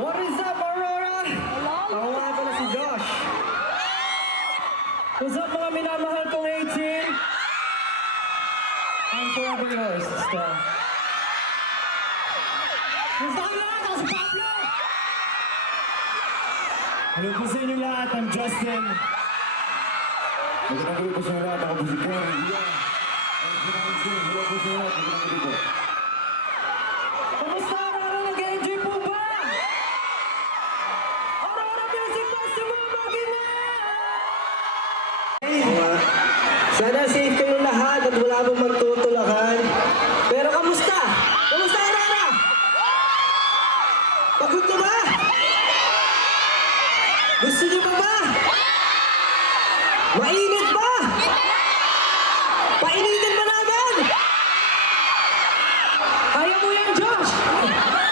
What is up, Aurora? Ako nga pala si Josh. What's up, mga minamahal kong 18? I'm forever yours, Star. Gusto ko lahat, ako si Pablo! Hello po sa inyo lahat, I'm Justin. Magandang gabi po sa lahat, ako po si Gary. Hello po sa lahat, magandang gabi po. Kamusta, Aurora? Nag-enjoy po ba? Aurora Music Festival, magina! Sana safe kayong lahat at wala pong magtutulakan.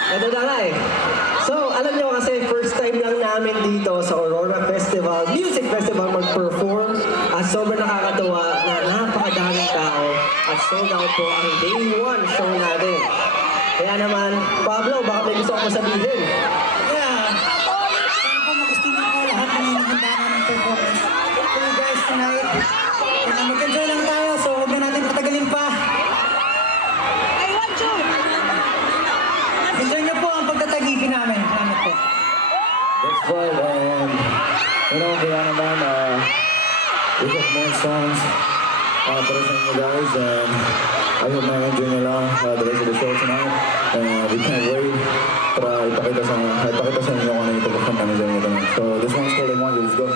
Ito na nga eh. So, alam nyo kasi first time lang namin dito sa Aurora Festival, Music Festival mag-perform at sobrang nakakatuwa na napakadaming tao at sold out po ang day 1 show natin. Kaya naman, Pablo, baka may gusto ko sabihin. Yeah. Sana po magustuhan ko lahat ng hinahanda namin performance for you guys tonight. Kaya mag-enjoy lang tayo, so huwag na natin patagalin pa. I want you! Enjoy niyo po ang pagtatagipin namin. Salamat po. That's right, and kaya naman, we have more songs para sa inyo guys, and I hope na enjoy nyo lang the rest of the show tonight. And we can't wait para ipakita sa inyo kung ano yung ito-perform namin sa inyo tonight. So this one's called I Want You, let's go.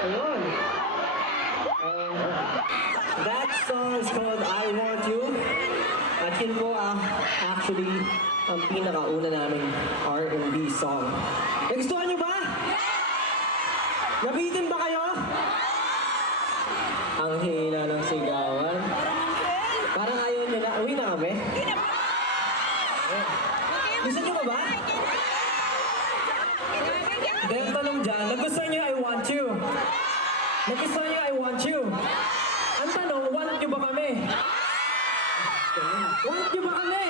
Ayun. That song is called I Want You. At yun po actually ang pinakauna naming R&B song. Nagustuhan nyo ba? Nabitin ba kayo? Dahil ang tanong dyan, nagustuhan niyo I want you? Nagustuhan niyo I want you? Ang tanong, want niyo ba kami? Want niyo ba kami?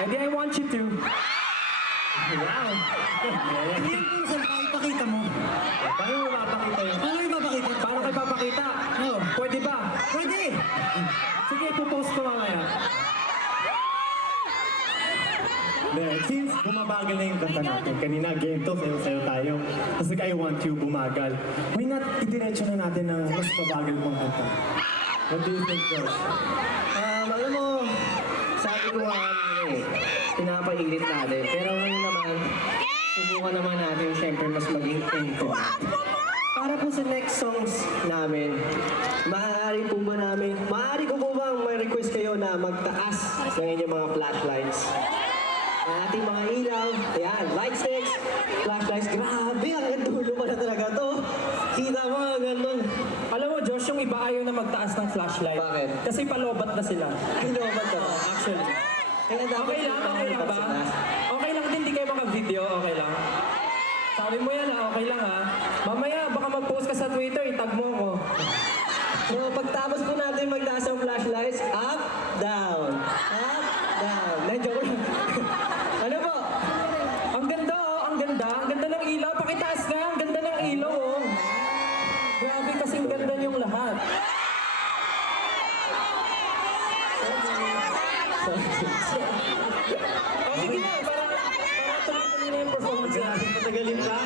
Hindi, I want you to. Wow. Yan po sa ipakita mo. Paano mo mapakita yun? Paano ipapakita? Paano kayo papakita? Oh. Pwede ba? Pwede! Sige, ipopost ko mamaya. Since bumabagal na yung kanta natin, kanina gento, sayo-sayo tayo. Tapos like, I want you, bumagal. Why not idiretso na natin ng mas mabagal pang kanta? What do you think, Josh? Alam mo, sabi ko pinapailit natin. Pero ngayon naman, subukan naman natin siyempre mas maging intro. Para po sa next songs namin, maaari ko po bang may request kayo na magtaas ng inyong mga flashlights? Ang ating mga ilaw, ayan, light sticks, flashlights, grabe, ang dulo pala talaga to. Kita mo, ganun. Alam mo, Josh, yung iba ayaw na magtaas ng flashlight. Bakit? Kasi palobat na sila. Ay, no, ba to? Actually. Kaya dapat Okay lang ba? Okay lang din, di kayo maka-video, okay lang. Sabi mo yan okay lang ha. Mamaya, baka mag-post ka sa Twitter, itag mo ako. So, pagtapos po natin magtaas ang flashlights, up, down, up, down. Medyo ko lang. Ano po? Ang ganda oh, ang ganda ng ilaw. Pakitaas nga, ang ganda ng ilaw oh. Grabe kasing ganda niyong lahat. Oh, sige na, para tuloy-tuloy na yung performance natin. Patagalin pa.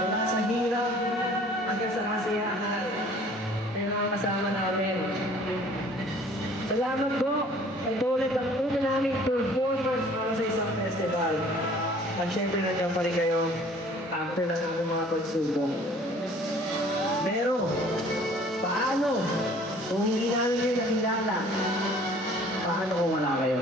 Mula sa hirap hanggang sa kasiyahan, ay nakakasama namin. Salamat po. Ito ulit ang una naming performance para sa isang festival. At syempre nandiyan pa rin kayo after na ng mga pagsubok. Pero, paano kung hindi namin kayo nakilala? Paano kung wala kayo?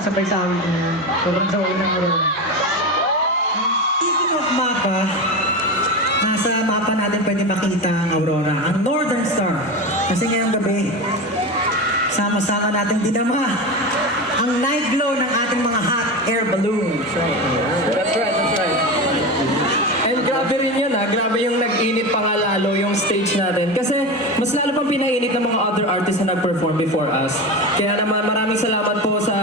nakasabay sa amin ngayon. Sobrang sawi ng Aurora. Speaking of mapa, nasa mapa natin pwede makita ang Aurora, ang Northern Star. Kasi ngayong gabi, sama-sama natin dinama ang night glow ng ating mga hot air balloons. That's right, that's right. And grabe rin yan ha, grabe yung nag-init pa nga lalo yung stage natin. Kasi mas lalo pang pinainit ng mga other artists na nag-perform before us. Kaya naman maraming salamat po sa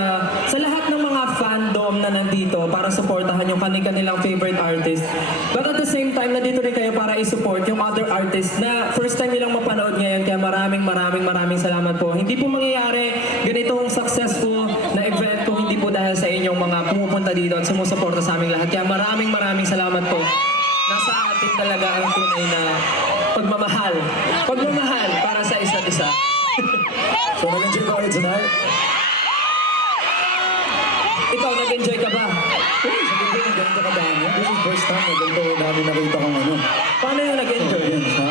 lahat ng mga fandom na nandito para supportahan yung kanilang favorite artist. But at the same time, nandito rin kayo para i-support yung other artists na first time nilang mapanood ngayon. Kaya maraming salamat po. Hindi po mangyayari ganitong successful na event kung hindi po dahil sa inyong mga pumupunta dito at sumusuporta sa aming lahat. Kaya maraming salamat po. Nasa atin talaga ang tunay na pagmamahal. Pagmamahal para sa isa't isa. So, nag-enjoy ba kayo tonight? Ikaw, nag-enjoy ka ba? Uy, sabi ko yung ganito kadami. This is first time na ganito dami nakita kong ano. Paano yung nag-enjoy?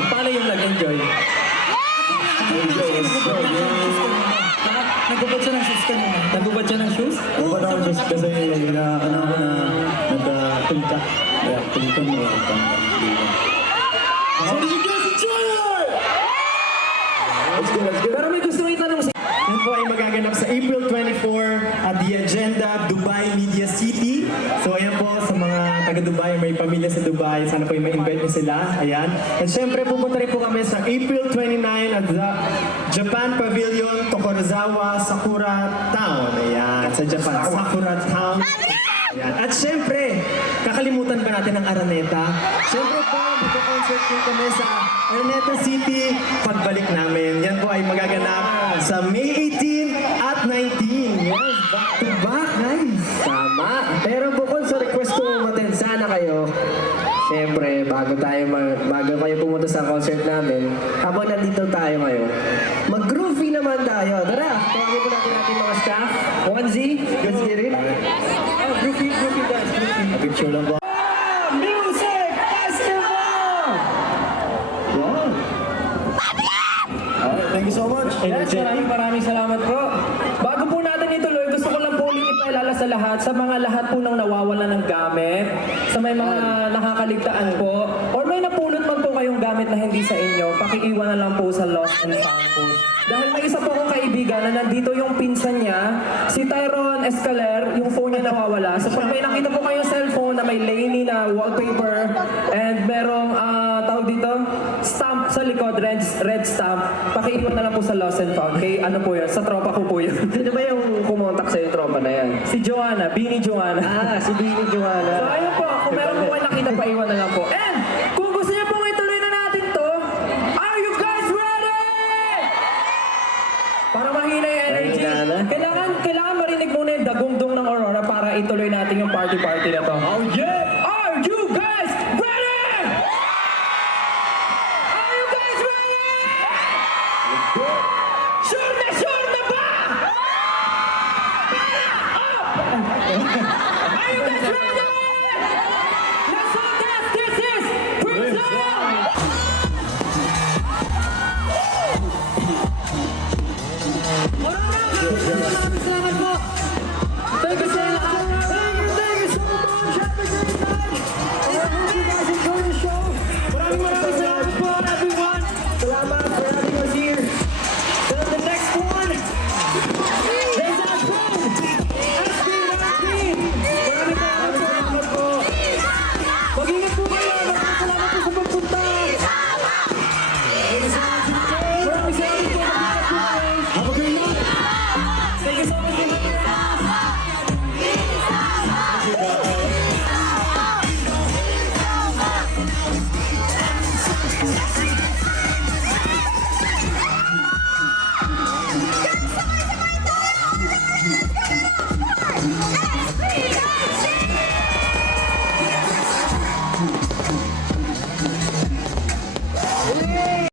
Paano yung nag-enjoy? Nagubad siya ng shoes kanina. Nagubad siya ng shoes? Ano ba naman just kasi ano ako na nagka-tingka. Yeah, tingka mo. So did you guys enjoy it? Let's go. Pero may gusto itanong si... Yan po ay magaganap sa April 24 at The Agenda, Dubai Media City. So ayan po sa mga taga-Dubai, may pamilya sa Dubai, sana po ay ma-invite niyo sila. Ayan. At syempre pupunta rin po kami sa April 29 at the Japan Pavilion, Tokorozawa, Sakura Town. Ayan, sa Japan, Sakura Town. Ayan. At syempre, kakalimutan ba natin ang Araneta? Syempre po, magpo-concert po kami sa Araneta City pagbalik namin. Yan po ay magaganap sa May 18 at 19. Yes, back to back. Nice. Tama. Pero bukod sa request ko umaten sana kayo, siyempre, bago kayo pumunta sa concert namin, habang nandito tayo ngayon, mag-groovy naman tayo. Tara, tawagin po natin ating mga staff. 1Z, let's get it. Oh, groovy guys, groovy. Picture lang ba? Music Festival! Wow. Alright, thank you so much. Yes, maraming salamat po. Bago po natin ituloy, gusto ko lang po ulit ipaalala sa lahat, sa mga lahat po nang nawawala ng gamit, sa may mga nakakaligtaan po, or may napulot man po kayong gamit na hindi sa inyo, pakiiwan na lang po sa Lost and Found po. Dahil may isa po akong kaibigan na nandito yung pinsan niya, si Tyrone Escaler, yung phone niya nawawala. So pag may nakita po kayong cellphone na may Lainey na wallpaper and merong tawag dito, stamp sa likod, red stamp, pakiiwan na lang po sa Lost and Found. Kay ano po yun, sa tropa ko po yun. Sino ba yung kumontak sa yung tropa na yan? Si Joanna, Bini Joanna. Ah, si Bini So Joanna. ayun po, kung meron po kayo nakita, paiwan na lang po